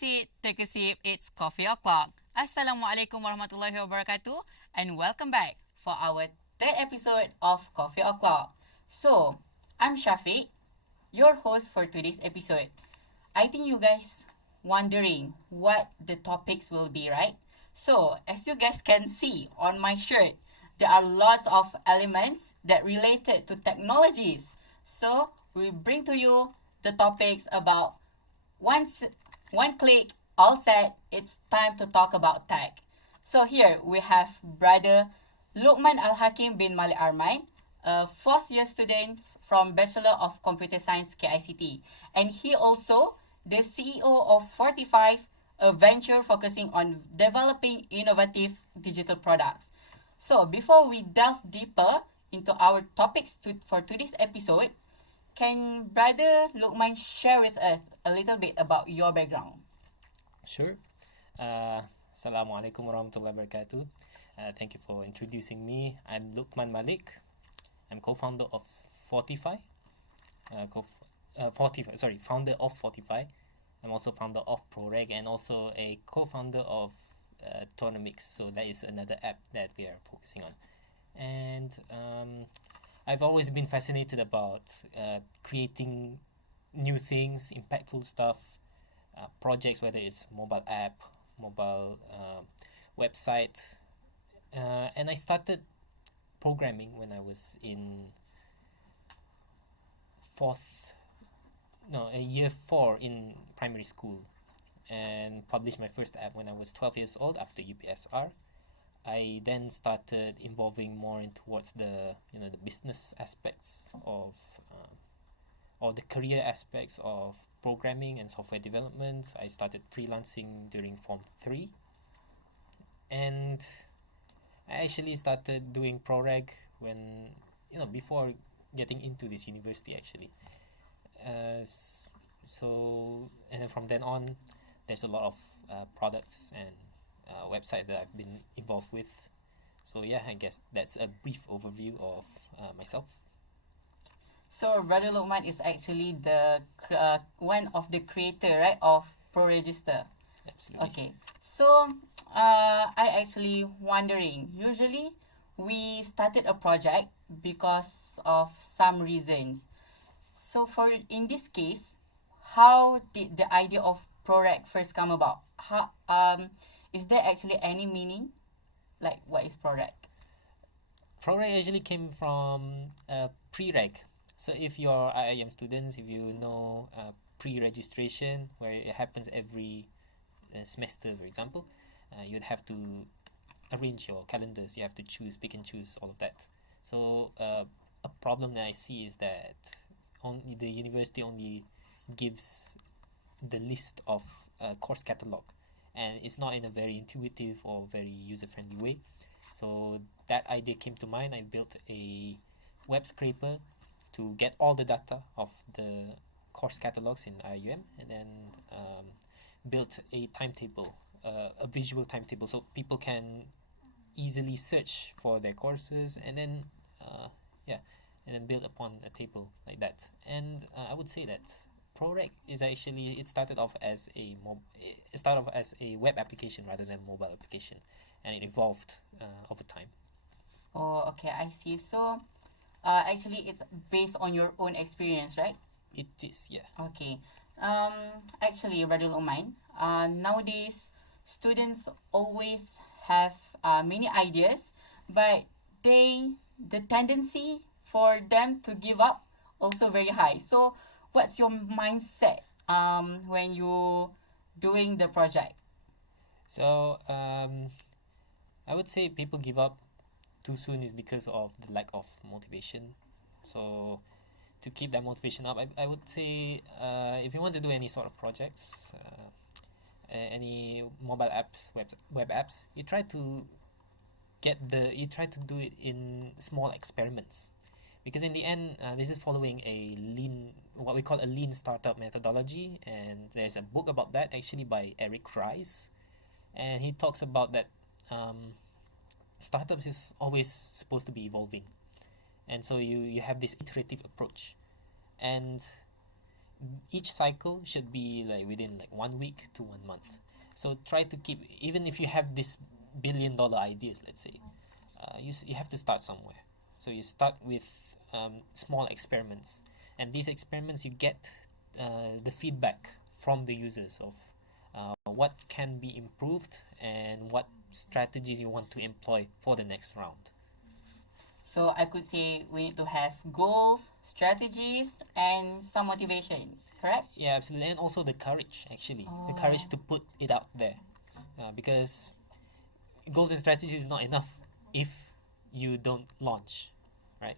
sit, take a sip, it's coffee o'clock. Assalamualaikum warahmatullahi wabarakatuh, and welcome back for our third episode of Coffee O'Clock. So, I'm Shafiq, your host for today's episode. I think you guys wondering what the topics will be, right? So, as you guys can see on my shirt, there are lots of elements that related to technologies. So, we bring to you the topics about one click, all set. It's time to talk about tech. So here we have brother Luqman Alhakim bin Malik Armain, a fourth year student from Bachelor of Computer Science KICT. And he also the CEO of 𝒂𝒑𝒉, a venture focusing on developing innovative digital products. So before we delve deeper into our topics for today's episode, can Brother Luqman share with us a little bit about your background? Sure. Assalamualaikum warahmatullahi wabarakatuh. Thank you for introducing me. I'm Luqman Malik. I'm co-founder of 𝒂𝒑𝒉. Founder of 𝒂𝒑𝒉. I'm also founder of ProReg and also a co-founder of 𝒂𝒐𝒉. So that is another app that we are focusing on. And I've always been fascinated about creating new things, impactful stuff, projects, whether it's mobile app, mobile website. And I started programming when I was in year 4 in primary school, and published my first app when I was 12 years old after UPSR. I then started involving more in towards the business aspects of or the career aspects of programming and software development. I started freelancing during Form 3, and I actually started doing ProReg when before getting into this university actually. And then from then on, there's a lot of products and website that I've been involved with. So yeah, I guess that's a brief overview of myself. So Brother Luqman is actually the one of the creator, right, of ProRegister. Absolutely. Okay. So I actually wondering, usually we started a project because of some reasons. So in this case, how did the idea of ProReg first come about? Is there actually any meaning? Like, what is ProReg? ProReg actually came from pre-reg. So if you're IIM students, if you know pre-registration, where it happens every semester, for example, you'd have to arrange your calendars. You have to pick and choose all of that. So a problem that I see is that the university only gives the list of course catalog, and it's not in a very intuitive or very user-friendly way. So that idea came to mind. I built a web scraper to get all the data of the course catalogs in IIUM, and then built a timetable, a visual timetable, so people can easily search for their courses, and then build upon a table like that. And I would say that ProReg is actually, it started off as a web application rather than mobile application, and it evolved over time. Oh, okay, I see. So actually it's based on your own experience, right? It is, yeah. Okay. Actually, Brother Luqman, nowadays students always have many ideas, but the tendency for them to give up also very high. So what's your mindset when you doing the project? So I would say people give up too soon is because of the lack of motivation. So to keep that motivation up, I would say if you want to do any sort of projects, any mobile apps, web apps, you try to do it in small experiments, because in the end, this is following what we call a lean startup methodology, and there's a book about that actually by Eric Rice, and he talks about that startups is always supposed to be evolving, and so you have this iterative approach, and each cycle should be like within like 1 week to 1 month. So try to keep, even if you have this $1 billion ideas, let's say, you have to start somewhere. So you start with small experiments, and these experiments you get the feedback from the users of what can be improved and what strategies you want to employ for the next round. So I could say we need to have goals, strategies, and some motivation, correct? Yeah, absolutely. And also the courage, actually. The courage to put it out there. Because goals and strategies is not enough if you don't launch, right?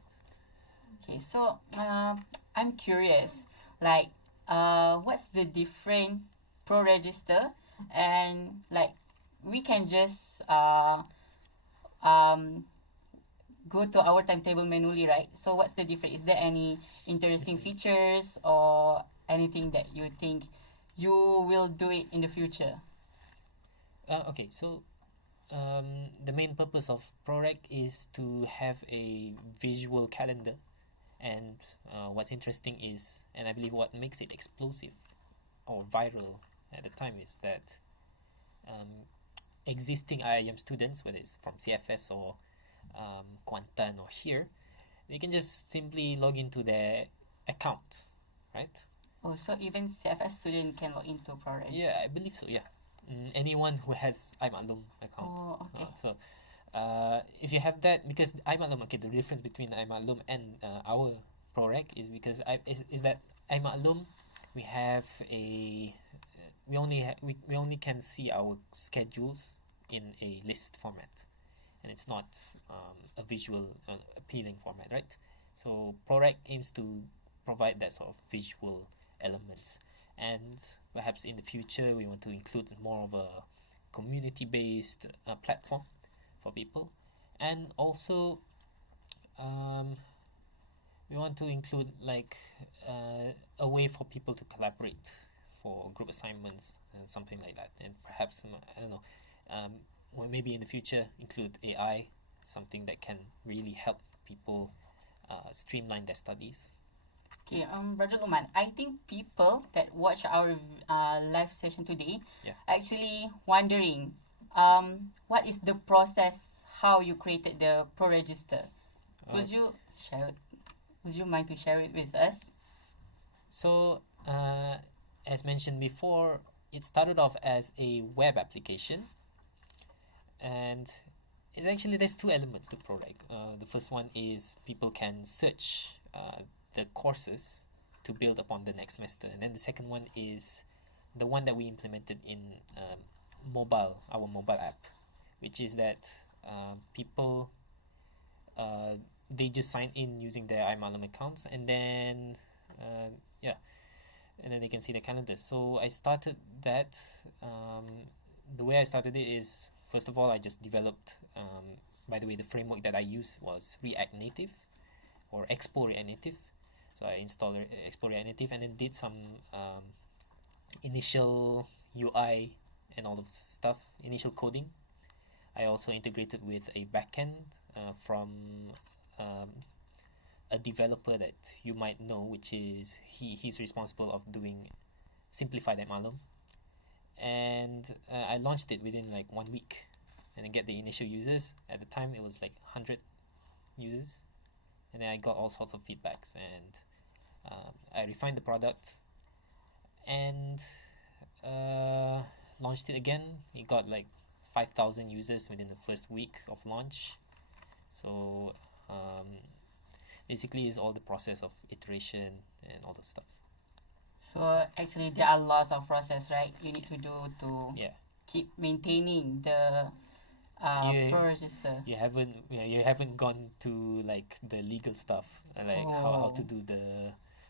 Okay, so I'm curious, like, what's the different pro register, and like we can just go to our timetable manually, right? So what's the difference? Is there any interesting features or anything that you think you will do it in the future? Okay, so the main purpose of ProRec is to have a visual calendar. And what's interesting is, and I believe what makes it explosive or viral at the time, is that existing IIM students, whether it's from CFS or Kuantan or here, they can just simply log into their account, right? Oh, so even CFS student can log into ProReg? Yeah, I believe so, yeah. Anyone who has 𝐬𝒂𝐿 account. Oh, okay. So if you have that, because 𝐬𝒂𝐿, okay, the difference between 𝐬𝒂𝐿 and our ProRec is because is that 𝐬𝒂𝐿, we have a we only can see our schedules in a list format, and it's not a visual appealing format, right? So ProRec aims to provide that sort of visual elements, and perhaps in the future we want to include more of a community-based platform for people, and also we want to include like a way for people to collaborate for group assignments and something like that, and perhaps I don't know, or maybe in the future include AI, something that can really help people streamline their studies. Okay, Brother Luqman, I think people that watch our live session today actually wondering what is the process, how you created the Pro Register. Would you mind to share it with us? So, as mentioned before, it started off as a web application, and it's actually, there's two elements to ProRec. The first one is people can search the courses to build upon the next semester, and then the second one is the one that we implemented in our mobile app, which is that people they just sign in using their 𝐬𝒂𝐿 accounts, and then and then they can see the calendar. So I started that. The way I started it is, first of all, I just developed. By the way, the framework that I used was React Native or Expo React Native. So I installed Expo React Native and then did some initial UI and all of stuff, initial coding. I also integrated with a backend from a developer that you might know, which is he's responsible of doing simplified 𝐬𝒂𝐿, and I launched it within like 1 week, and then get the initial users. At the time it was like 100 users, and then I got all sorts of feedbacks, and I refined the product and launched it again. It got like 5,000 users within the first week of launch. So basically it's all the process of iteration and all the stuff. So actually there are lots of process, right? You need to do to keep maintaining the Pro Register. You haven't gone to like the legal stuff, like how to do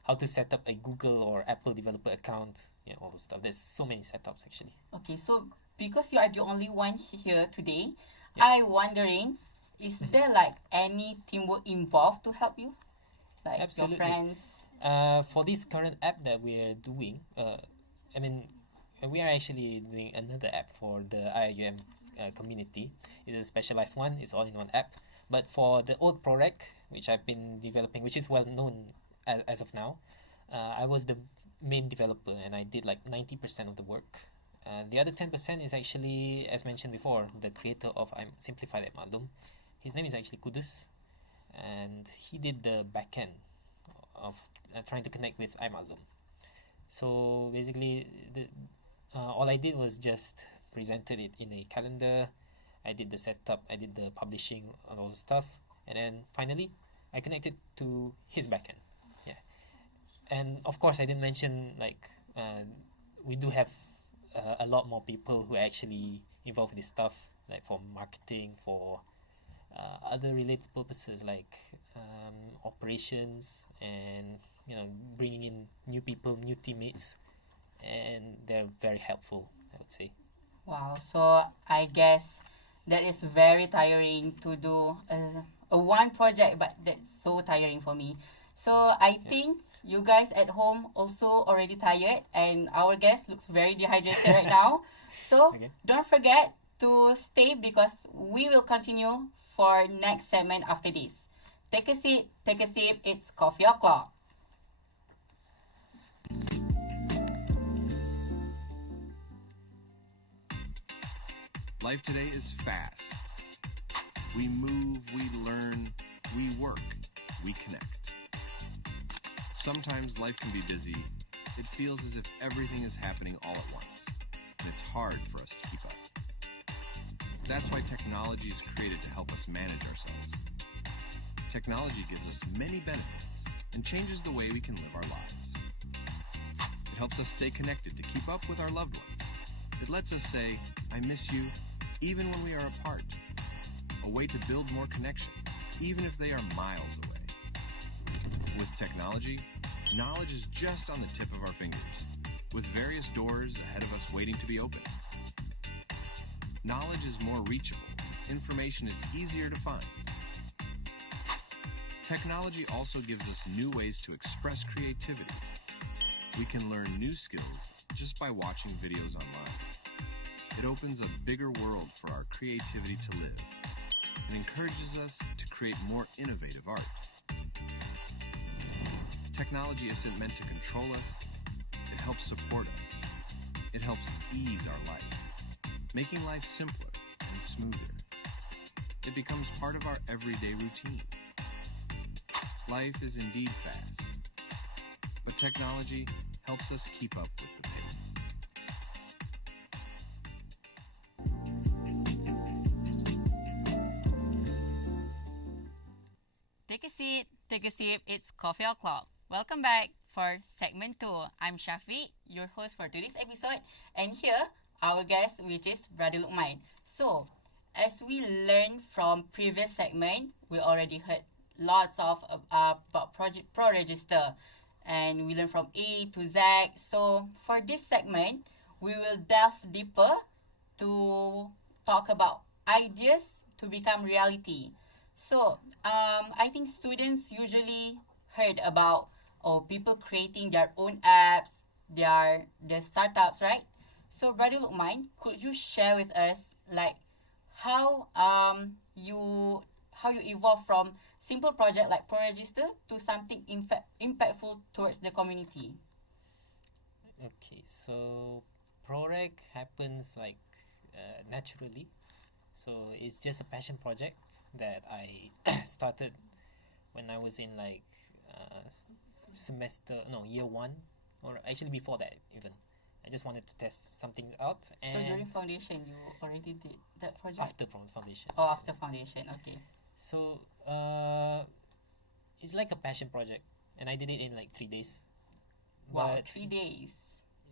how to set up a Google or Apple developer account, all the stuff. There's so many setups actually. Okay, so because you are the only one here today, I'm wondering, is there like any teamwork involved to help you, like Absolutely. your friends? For this current app that we're doing, I mean, we are actually doing another app for the IIUM community. It's a specialized one. It's all-in-one app. But for the old ProRec, which I've been developing, which is well known as of now, I was the main developer, and I did like 90% of the work. The other 10% is actually, as mentioned before, the creator of 𝒂𝒑𝒍𝒐𝒓𝒆 𝑪𝒓𝒆. His name is actually Kudus, and he did the backend of trying to connect with 𝒂𝒑𝒍𝒐𝒓𝒆. So basically, all I did was just presented it in a calendar. I did the setup, I did the publishing, all those stuff, and then finally, I connected to his backend. Yeah, and of course, I didn't mention like we do have a lot more people who are actually involved in this stuff, like for marketing, for other related purposes like operations, and bringing in new people, new teammates, and they're very helpful, I would say. Wow, so I guess that is very tiring to do a one project, but that's so tiring for me. So I think you guys at home also already tired, and our guest looks very dehydrated right now. So Okay. don't forget to stay because we will continue for next segment after this. Take a seat, take a sip, it's Coffee O'Clock. Life today is fast. We move, we learn, we work, we connect. Sometimes life can be busy. It feels as if everything is happening all at once, and it's hard for us to keep up. That's why technology is created to help us manage ourselves. Technology gives us many benefits and changes the way we can live our lives. It helps us stay connected to keep up with our loved ones. It lets us say, "I miss you," even when we are apart. A way to build more connection, even if they are miles away. With technology, knowledge is just on the tip of our fingers, with various doors ahead of us waiting to be opened. Knowledge is more reachable. Information is easier to find. Technology also gives us new ways to express creativity. We can learn new skills just by watching videos online. It opens a bigger world for our creativity to live and encourages us to create more innovative art. Technology isn't meant to control us. It helps support us. It helps ease our life, making life simpler and smoother. It becomes part of our everyday routine. Life is indeed fast, but technology helps us keep up with the pace. Take a seat, take a sip, it's Coffee O'Clock. Welcome back for segment 2. I'm Shafiq, your host for today's episode, and here, our guest, which is Brother Luqman. So, as we learned from previous segment, we already heard lots of about Project Pro Register, and we learned from A to Z. So, for this segment, we will delve deeper to talk about ideas to become reality. So, I think students usually heard about people creating their own apps, their startups, right? So, Brother Luqman, could you share with us like how you evolve from simple project like Pro Register to something impactful towards the community? Okay, so ProReg happens like naturally. So it's just a passion project that I started when I was in like year 1, or actually before that even. I just wanted to test something out. And So during foundation, you already did that project? after foundation. Oh, after foundation, okay. So it's like a passion project, and I did it in like 3 days. Wow, But 3 days.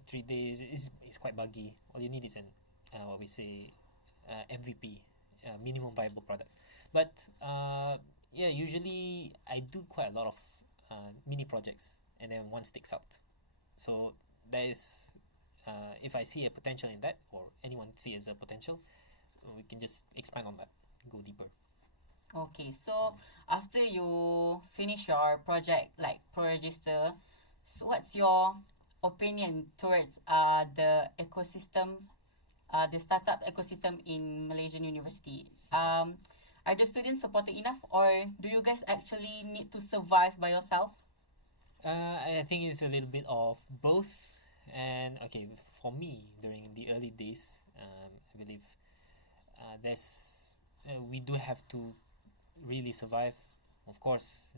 3 days is quite buggy. All you need is an what we say MVP, minimum viable product. But yeah, usually I do quite a lot of mini projects, and then one sticks out. So that is if I see a potential in that, or anyone sees a potential, we can just expand on that, go deeper. Okay, so after you finish your project like Pro Register, so what's your opinion towards the ecosystem, the startup ecosystem in Malaysian university? Are the students supported enough, or do you guys actually need to survive by yourself? I think it's a little bit of both. And okay, for me, during the early days, I believe we do have to really survive. Of course,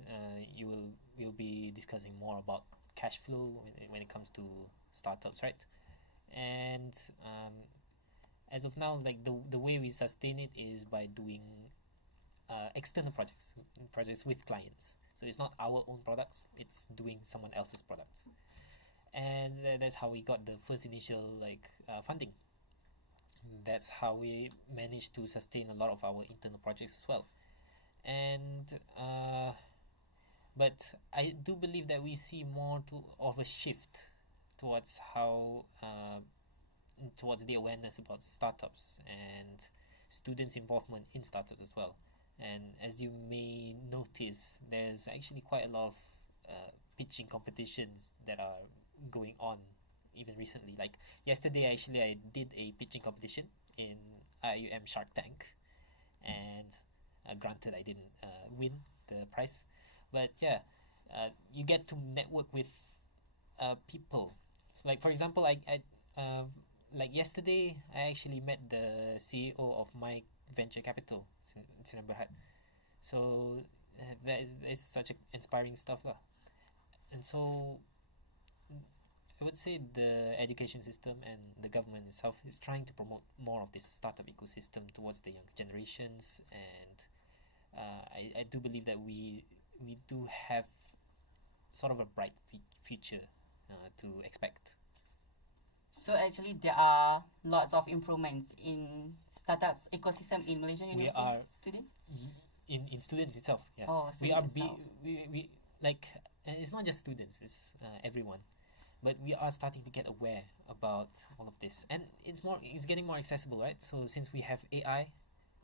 we'll be discussing more about cash flow when it comes to startups, right? And as of now, like the way we sustain it is by doing external projects with clients. So it's not our own products; it's doing someone else's products, and that's how we got the first initial funding. That's how we managed to sustain a lot of our internal projects as well. And but I do believe that we see more of a shift towards how towards the awareness about startups and students' involvement in startups as well. And as you may notice, there's actually quite a lot of pitching competitions that are going on even recently. Like yesterday, actually, I did a pitching competition in IIUM Shark Tank, and granted, I didn't win the prize, but yeah, you get to network with people. So, like for example, like yesterday, I actually met the CEO of my venture capital, 𝒂𝒊𝒕𝒉. So that is such inspiring stuff, lah. And so I would say the education system and the government itself is trying to promote more of this startup ecosystem towards the younger generations, and I do believe that we do have sort of a bright future to expect. So actually, there are lots of improvements in startups ecosystem in Malaysian university students. In students itself, yeah. Oh, we are itself. we like, and it's not just students; it's everyone. But we are starting to get aware about all of this, and it's getting more accessible, right? So since we have AI,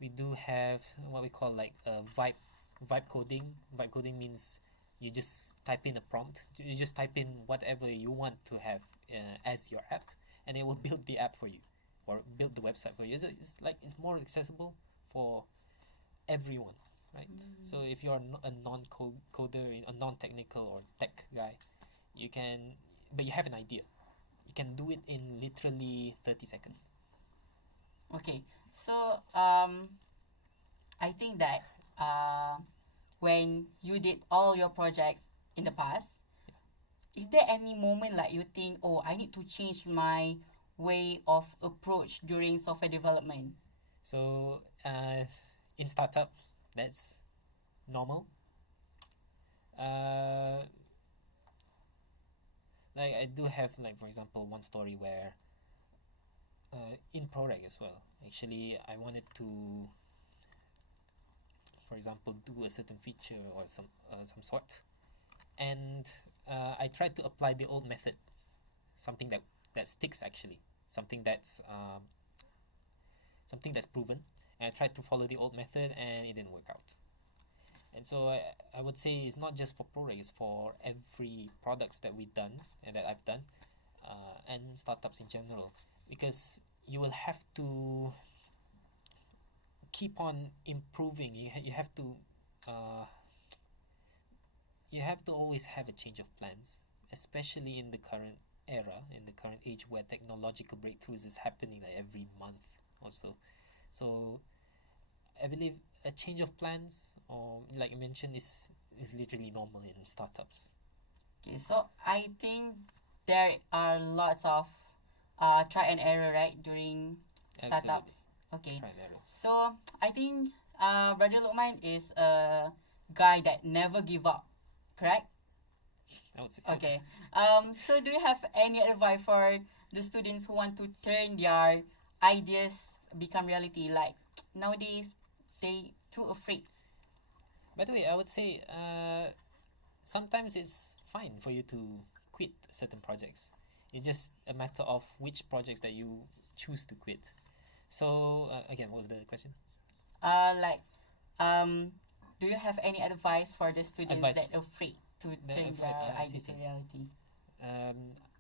we do have what we call like vibe coding. Vibe coding means you just type in a prompt. You just type in whatever you want to have as your app, and it will build the app for you, or build the website for you. It's more accessible for everyone, right? So if you're a non-coder, a non-technical or tech guy, but you have an idea, you can do it in literally 30 seconds. Okay, so I think that when you did all your projects in the past, is there any moment like you think, oh, I need to change my way of approach during software development? So in startups, that's normal. Like I do have, like for example, one story where in ProRec as well, actually I wanted to, for example, do a certain feature or some sort, and I tried to apply the old method, something that sticks, actually, something that's proven, and I tried to follow the old method and it didn't work out. And so I would say it's not just for ProRec, it's for every products that we've done and that I've done, and startups in general, because you will have to keep on improving. You have to always have a change of plans, especially in the current era, in the current age where technological breakthroughs is happening like every month or so. So I believe a change of plans, or like you mentioned, is literally normal in startups. Okay, so I think there are lots of try and error, right, during startups. Okay, Try and error. so I think Brother Luqman is a guy that never give up, correct? I would say so. Okay. So do you have any advice for the students who want to turn their ideas become reality? Like nowadays, they too afraid. By the way, I would say sometimes it's fine for you to quit certain projects. It's just a matter of which projects that you choose to quit. So again, what was the question? Do you have any advice for the students Advice. that are afraid to turn their I ideas to see. reality?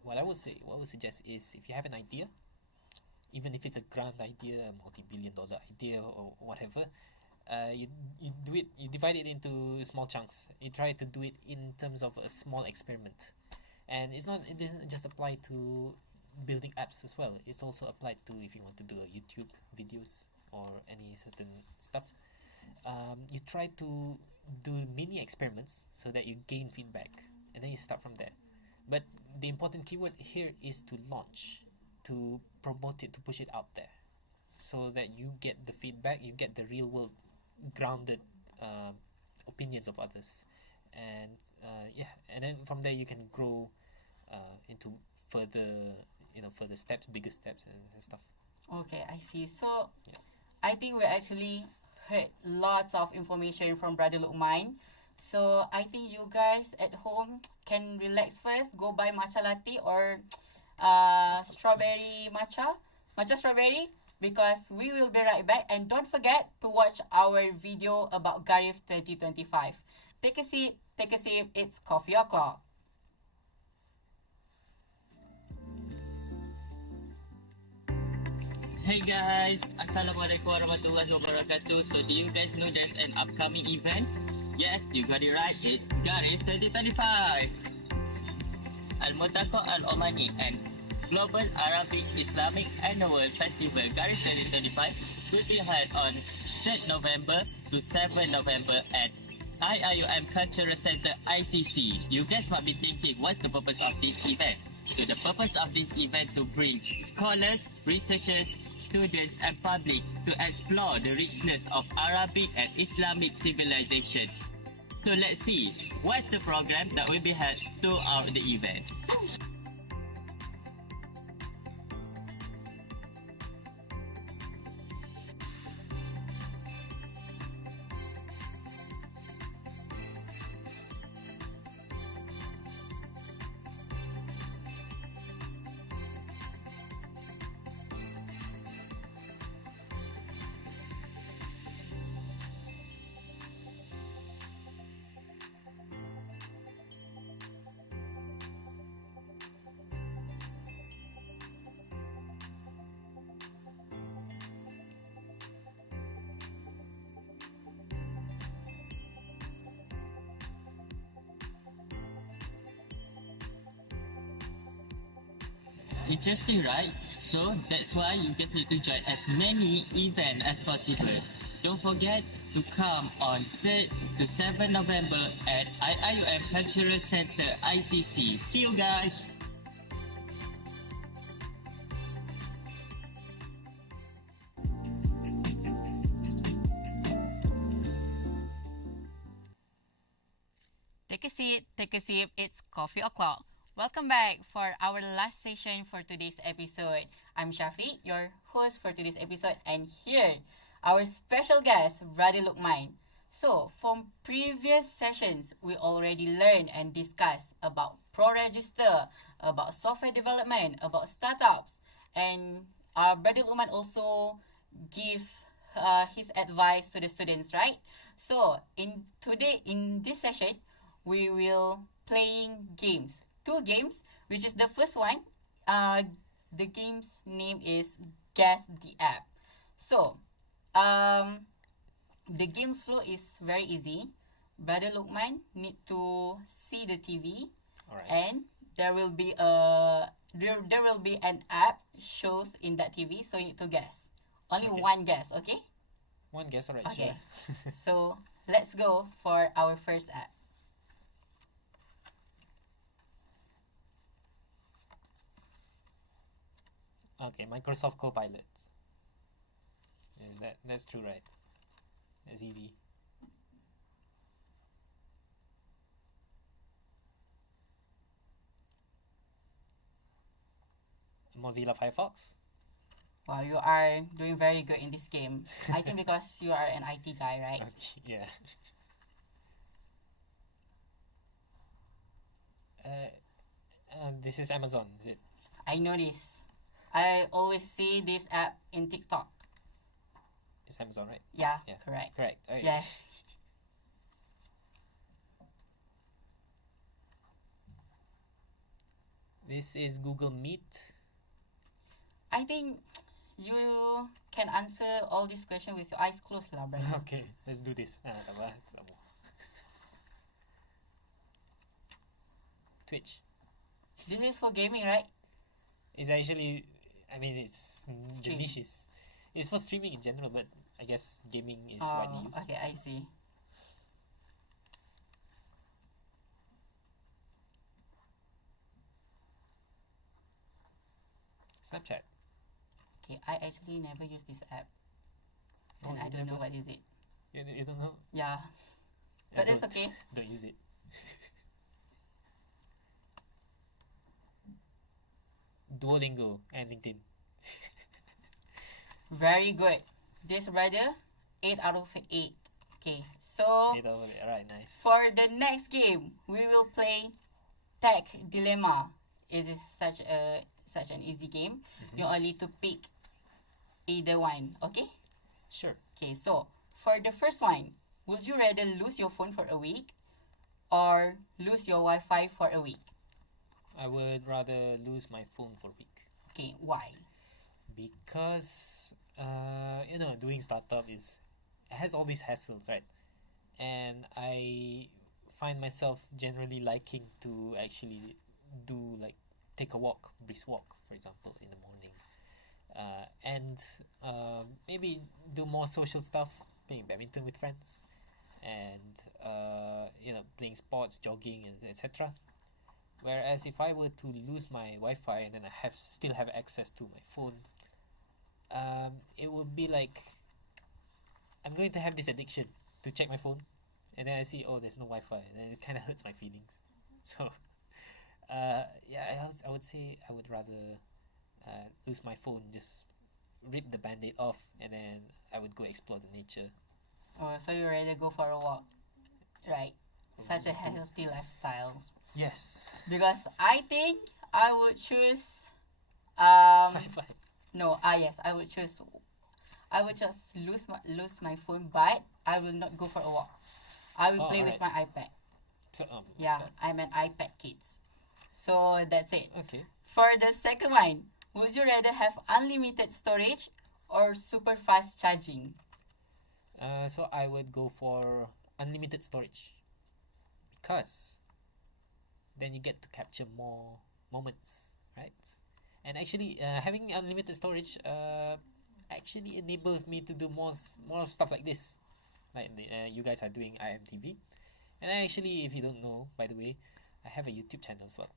What I would suggest is, if you have an idea, even if it's a grand idea, a multi-billion-dollar idea or whatever, you divide it into small chunks. You try to do it in terms of a small experiment, and it doesn't just apply to building apps as well. It's also applied to if you want to do a YouTube videos or any certain stuff. You try to do mini experiments so that you gain feedback, and then you start from there. But the important keyword here is to launch, to promote it, to push it out there, so that you get the feedback, you get the real world grounded opinions of others, and and then from there you can grow into further steps, bigger steps and stuff. Okay, I see. So Yeah. I think we actually heard lots of information from Brother Luqman. So I think you guys at home can relax first, go buy matcha latte or strawberry matcha strawberry, because we will be right back. And don't forget to watch our video about Garif 2025. Take a seat, take a sip, it's Coffee O'Clock. Hey guys, Assalamualaikum warahmatullahi wabarakatuh. So do you guys know there's an upcoming event? Yes, you got it right. It's Garif 2025. Al-Mutaqo Al-Omani and Global Arabic Islamic Annual Festival Garif 2025 will be held on 3rd November to 7th November at IIUM Cultural Center ICC. You guys might be thinking, what's the purpose of this event? So the purpose of this event to bring scholars, researchers, students and public to explore the richness of Arabic and Islamic civilization. So let's see, what's the program that will be held throughout the event? Interesting, right? So that's why you guys need to join as many events as possible. Don't forget to come on 3rd to 7th November at IIUM Cultural Center ICC. See you guys! Take a seat, take a sip, it's Coffee O'Clock. Welcome back for our last session for today's episode. I'm Shafi, your host for today's episode, and here, our special guest, Brother Luqman. So, from previous sessions, we already learned and discussed about Pro-Register, about software development, about startups, and our Brother Luqman also give his advice to the students, right? So, in this session, we will playing games. 2 games, which is the first one. The game's name is Guess the App. So, the game flow is very easy. Brother Luqman need to see the TV, Alright. and there will be an app shows in that TV, so you need to guess. Only Okay. one guess, okay? One guess, alright, Okay. sure. So, let's go for our first app. Okay, Microsoft Copilot. That's true, right? That's easy. Mozilla Firefox. Wow, you are doing very good in this game. I think because you are an IT guy, right? Okay, yeah. This is Amazon, is it? I know this. I always see this app in TikTok. It's Amazon, right? Yeah, Yeah. correct. Correct. Okay. Yes. This is Google Meet. I think you can answer all these questions with your eyes closed lah, brother. Okay, let's do this. Tak apa, tak mau. Twitch. This is for gaming, right? It's actually, I mean, it's the Stream. niche is, it's for streaming in general, but I guess gaming is widely used. Okay, I see. Snapchat. Okay, I actually never use this app. Oh, And I you don't know never- what is it. You don't know? Yeah. Yeah, But it's don't- okay. Don't use it. Duolingo and LinkedIn. Very good. This brother, 8 out of 8. Okay, so Alright, nice. for the next game, we will play Tech Dilemma. It is such an easy game. You only to pick either one. Okay. Sure. Okay. So for the first one, would you rather lose your phone for a week, or lose your Wi-Fi for a week? I would rather lose my phone for a week. Okay. Why? Because doing startup has all these hassles, right? And I find myself generally liking to actually take a walk, brisk walk, for example, in the morning, and maybe do more social stuff, playing badminton with friends, and playing sports, jogging, and etc. Whereas if I were to lose my Wi-Fi and then I still have access to my phone, it would be like I'm going to have this addiction to check my phone, and then I see, oh, there's no Wi-Fi, and then it kind of hurts my feelings. So, I would say I would rather lose my phone, just rip the band-aid off, and then I would go explore the nature. Oh, so you rather go for a walk, right? Such a healthy lifestyle. Yes. Because I think I would choose Wi-Fi. no, yes, I would just lose my phone, but I will not go for a walk. I will play with my alright. iPad. So, Yeah, I'm an iPad kid. So that's it. Okay. For the second one, would you rather have unlimited storage or super fast charging? So I would go for unlimited storage, because then you get to capture more moments, right? And actually, having unlimited storage actually enables me to do more stuff like this, like you guys are doing IIUMTV. And actually, if you don't know, by the way, I have a YouTube channel as well.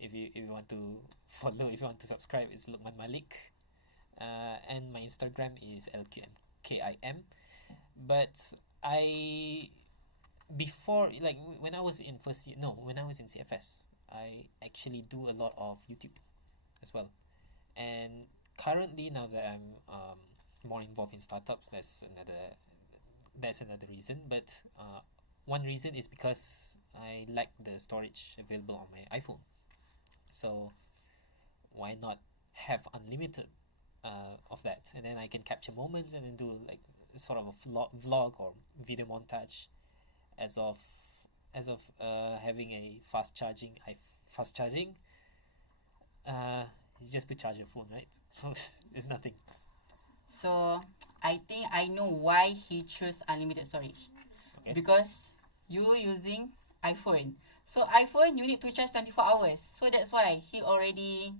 If you want to follow, if you want to subscribe, it's Luqman Malik, and my Instagram is 𝐿QMKIM. But before, like when I was in when I was in CFS, I actually do a lot of YouTube as well. And currently, now that I'm more involved in startups, that's another reason. But one reason is because I like the storage available on my iPhone. So why not have unlimited of that, and then I can capture moments and then do like sort of a vlog or video montage, as of having a fast charging. It's just to charge your phone, right? So it's nothing. So I think I know why he chose unlimited storage. Okay. Because you using iPhone. So iPhone you need to charge 24 hours. So that's why he already,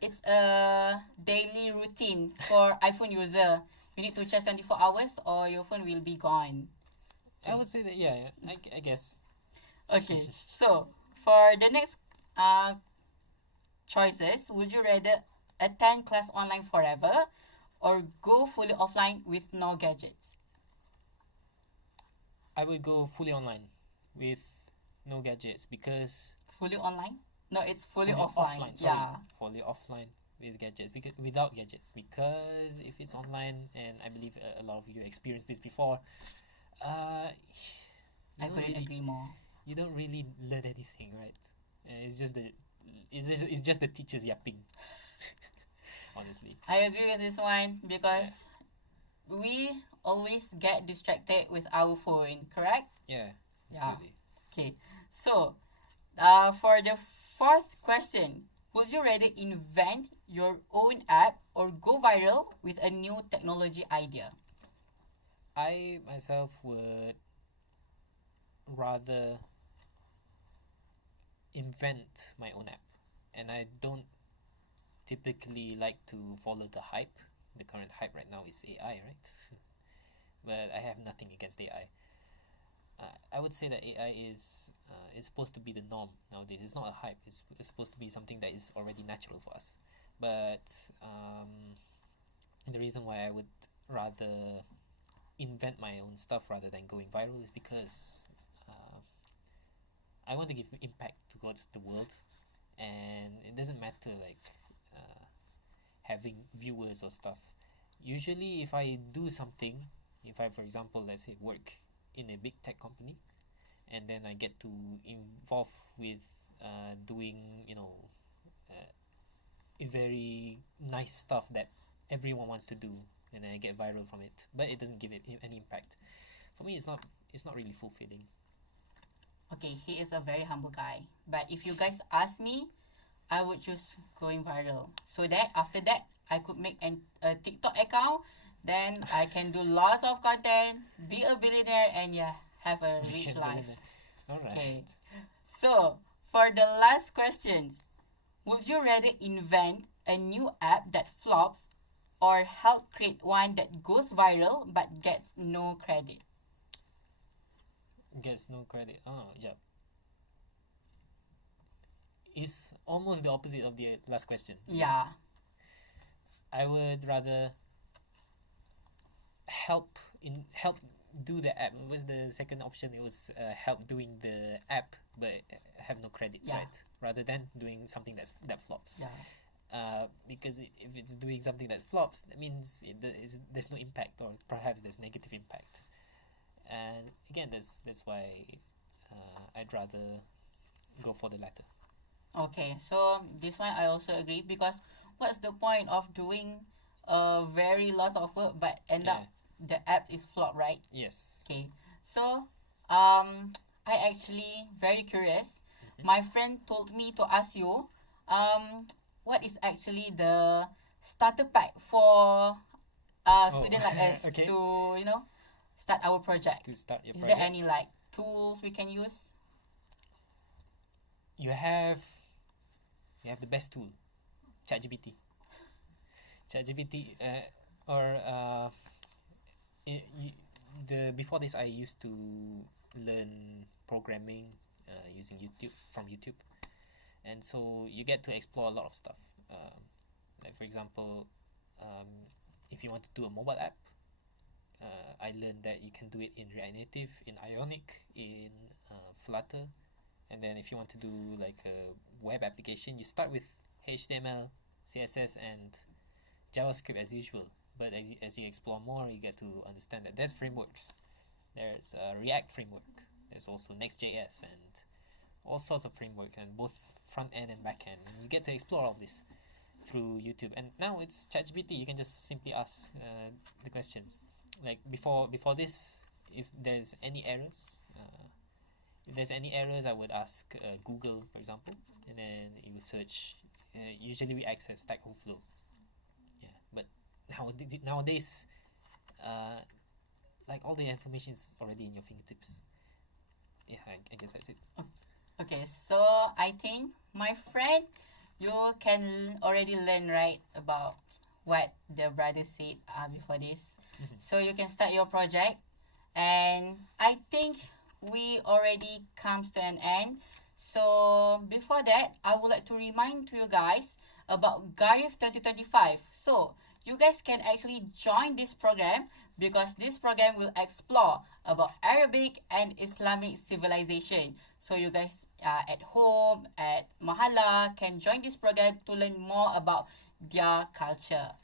it's a daily routine for iPhone user. You need to charge 24 hours or your phone will be gone. I would say that, yeah, I guess. Okay, so for the next choices, would you rather attend class online forever or go fully offline with no gadgets? I would go fully online with no gadgets, because Fully online? No, it's fully offline. sorry, Yeah. fully offline with gadgets, without gadgets, because if it's online, and I believe a lot of you experienced this before, I couldn't agree more. you don't really learn anything, right? It's just the teachers yapping. Honestly. I agree with this one because we always get distracted with our phone, correct? Yeah. Yeah. Absolutely. Okay, so for the fourth question, Would you rather invent your own app or go viral with a new technology idea? I myself would rather invent my own app, and I don't typically like to follow the hype. The current hype right now is AI, right? But I have nothing against AI. I would say that AI is supposed to be the norm nowadays. It's not a hype. It's supposed to be something that is already natural for us. But the reason why I would rather invent my own stuff rather than going viral is because I want to give impact towards the world, and it doesn't matter like having viewers or stuff. Usually, if I do something, if I, for example, let's say work in a big tech company, and then I get to involve with doing, a very nice stuff that everyone wants to do, and I get viral from it, but it doesn't give it any impact. For me, it's not really fulfilling. Okay, he is a very humble guy. But if you guys ask me, I would choose going viral. So that after that, I could make a TikTok account. Then I can do lots of content, be a billionaire, and yeah, have a rich life. Alright. Okay. So, for the last questions, would you rather invent a new app that flops or help create one that goes viral but gets no credit? Gets no credit. Oh, yeah. It's almost the opposite of the last question. Yeah. I would rather help do the app. What was the second option? It was help doing the app but have no credits, Yeah. right? Rather than doing something that flops. Yeah. Because if it's doing something that flops, that means there's no impact, or perhaps there's negative impact. And again, that's why I'd rather go for the latter. Okay, so this one I also agree, because what's the point of doing a very lots of work but end up the app is flop, right? Yes. Okay, so I actually very curious. Mm-hmm. My friend told me to ask you, what is actually the starter pack for student like us Okay. to start our project? To start your Is project, there any like tools we can use? you have the best tool, ChatGPT. ChatGPT, before this I used to learn programming using YouTube, and so you get to explore a lot of stuff. Like for example, if you want to do a mobile app, I learned that you can do it in React Native, in Ionic, in Flutter, and then if you want to do like a web application, you start with HTML, CSS, and JavaScript as usual. But as you explore more, you get to understand that there's frameworks. There's a React framework. There's also Next.js and all sorts of framework, and both front end and back end. And you get to explore all this through YouTube. And now it's ChatGPT. You can just simply ask the question. Like before this, if there's any errors, I would ask Google, for example, and then it will search. Usually we access Stack Overflow. Yeah, but nowadays, like all the information is already in your fingertips. Yeah, I guess that's it. Okay, so I think, my friend, you can already learn right about what the brother said before this. Mm-hmm. So you can start your project, and I think we already comes to an end. So before that, I would like to remind to you guys about Garif 2025. So you guys can actually join this program, because this program will explore about Arabic and Islamic civilization. So you guys at home, at Mahala, can join this program to learn more about their culture.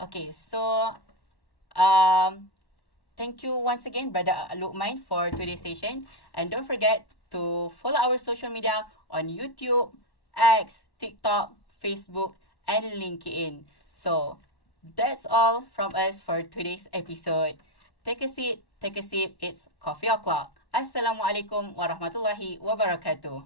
Okay, so thank you once again, Brother Luqman, for today's session. And don't forget to follow our social media on YouTube, X, TikTok, Facebook, and LinkedIn. So that's all from us for today's episode. Take a seat, take a sip. It's Coffee O'Clock. Assalamualaikum warahmatullahi wabarakatuh.